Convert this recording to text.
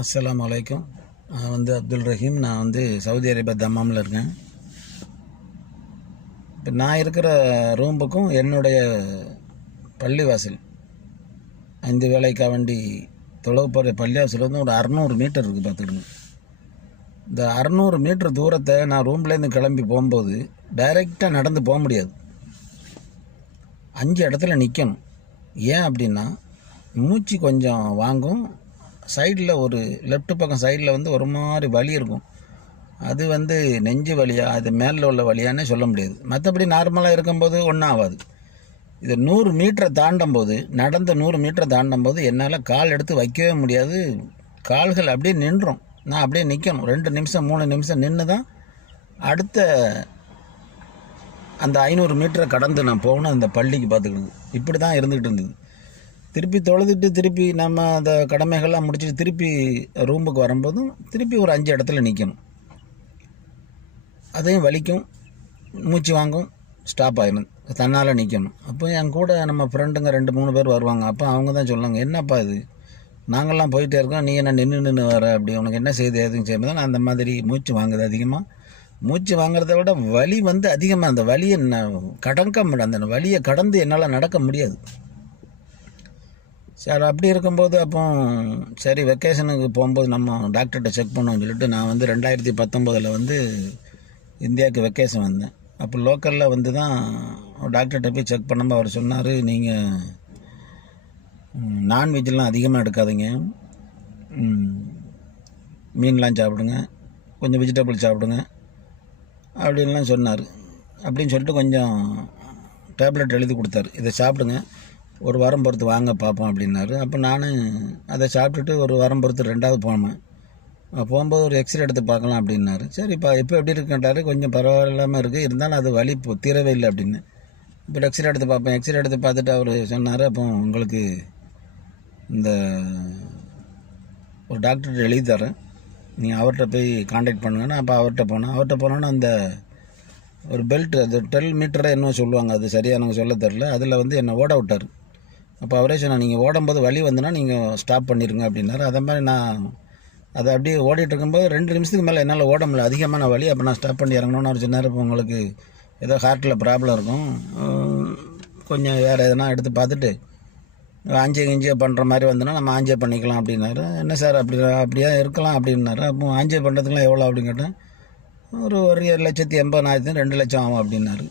அஸ்ஸலாமு அலைக்கும். நான் அப்துல் ரஹீம். நான் சவுதி அரேபியா தம்மாமில் இருக்கேன். இப்போ நான் இருக்கிற ரூம்புக்கும் என்னுடைய பள்ளிவாசல் 5 வேளைக்காக வேண்டி தொலைவு போகிற பள்ளிவாசல் ஒரு 600 மீட்டர் இருக்குது பார்த்துக்கிடுங்க. இந்த 600 மீட்டர் தூரத்தை நான் ரூம்லேருந்து கிளம்பி போகும்போது டைரெக்டாக நடந்து போக முடியாது. 5 இடத்துல நிற்கணும். ஏன் அப்படின்னா மூச்சு கொஞ்சம் வாங்கும். சைடில் ஒரு லெஃப்ட் பக்கம் சைடில் ஒரு மாதிரி வலி இருக்கும். அது நெஞ்சு வலியா அது மேலே உள்ள வலியானே சொல்ல முடியாது. மற்றபடி நார்மலாக இருக்கும்போது ஒன்றும் ஆகாது. இது 100 மீட்டரை தாண்டும் போது, நடந்த 100 மீட்டரை தாண்டும் போது என்னால் கால் எடுத்து வைக்கவே முடியாது. கால்கள் அப்படியே நின்றும். நான் அப்படியே நிற்கணும். 2 நிமிஷம் 3 நிமிஷம் நின்று தான் அடுத்த அந்த 500 மீட்டரை கடந்து நான் போகணும் அந்த பள்ளிக்கு. பார்த்துக்கணும், இப்படி தான் இருந்துக்கிட்டு இருந்தது. திருப்பி தொழுதுட்டு திருப்பி நம்ம அந்த கடமைகள்லாம் முடிச்சுட்டு திருப்பி ரூமுக்கு வரும்போதும் திருப்பி ஒரு 5 இடத்துல நிற்கணும். அதையும் வலிக்கும், மூச்சு வாங்கும், ஸ்டாப் ஆகிடும், தன்னால் நிற்கணும். அப்போ என் கூட நம்ம ஃப்ரெண்டுங்க 2-3 பேர் வருவாங்க. அப்போ அவங்க தான் சொல்லுவாங்க, என்னப்பா இது, நாங்கள்லாம் போயிட்டே இருக்கோம், நீ என்ன நின்று வர, அப்படி உனக்கு என்ன செய்யுது எதுவும் செய்யும்போது நான் அந்த மாதிரி மூச்சு வாங்குது அதிகமாக. மூச்சு வாங்குறத விட வலி அதிகமாக, அந்த வலியை கடக்க முடியாது. அந்த வலியை கடந்து என்னால் நடக்க முடியாது சார். அப்படி இருக்கும்போது அப்போ சரி வெக்கேஷனுக்கு போகும்போது நம்ம டாக்டர்கிட்ட செக் பண்ணோம்னு சொல்லிட்டு நான் 2019 இந்தியாவுக்கு வெக்கேஷன் வந்தேன். அப்போ லோக்கலில் தான் டாக்டர்கிட்ட போய் செக் பண்ணும்போது அவர் சொன்னார், நீங்கள் நான்வெஜ்லாம் அதிகமாக எடுக்காதீங்க, மீன்லாம் சாப்பிடுங்க, கொஞ்சம் வெஜிடபிள் சாப்பிடுங்க அப்படின்லாம் சொன்னார். அப்படின்னு சொல்லிட்டு கொஞ்சம் டேப்லெட் எழுதி கொடுத்தாரு, இதை சாப்பிடுங்க, 1 வாரம் பொறுத்து வாங்க பார்ப்போம் அப்படின்னாரு. அப்போ நான் அதை சாப்பிட்டுட்டு 1 வாரம் பொறுத்து 2வது போகும்போது ஒரு எக்ஸ்ரே எடுத்து பார்க்கலாம் அப்படின்னாரு. சரி இப்போ எப்படி இருக்குன்ட்டாரு. கொஞ்சம் பரவாயில்லாமல் இருக்குது, இருந்தாலும் அது வலி தீரவே இல்லை அப்படின்னு. இப்போ எக்ஸ்ரே எடுத்து பார்ப்பேன். எக்ஸ்ரே எடுத்து பார்த்துட்டு அவர் சொன்னார், அப்போ உங்களுக்கு இந்த ஒரு டாக்டர்கிட்ட எழுதி தரேன், நீங்கள் அவர்கிட்ட போய் காண்டாக்ட் பண்ணுங்கன்னா. அப்போ அவர்கிட்ட போனோன்னா அந்த ஒரு பெல்ட், அது 12 மீட்டரை என்ன சொல்லுவாங்க, அது சரியாக எனக்கு சொல்ல தெரில, அதில் என்னை ஓட விட்டார். அப்போ அவரே சொன்னார், நீங்கள் ஓடும்போது வலி வந்துன்னா நீங்கள் ஸ்டாப் பண்ணிடுங்க அப்படின்னாரு. அதே மாதிரி நான் அதை அப்படியே ஓடிட்டு இருக்கும்போது 2 நிமிஷத்துக்கு மேலே என்னால் ஓட முடியல, அதிகமான வலி. அப்போ நான் ஸ்டாப் பண்ணி இறங்கணும்னு அவர் சொன்னார். இப்போ உங்களுக்கு ஏதோ ஹார்ட்டில் ப்ராப்ளம் இருக்கும், கொஞ்சம் வேறு எதனா எடுத்து பார்த்துட்டு ஆஞ்சியோ பண்ணுற மாதிரி வந்துன்னா நம்ம ஆஞ்சியோ பண்ணிக்கலாம் அப்படின்னாரு. என்ன சார் அப்படியே இருக்கலாம் அப்படின்னாரு. அப்போ ஆஞ்சியோ பண்ணுறதுக்குலாம் எவ்வளோ அப்படின்னு கேட்டேன். ஒரு 1,80,000 2 லட்சம் ஆகும் அப்படின்னாரு.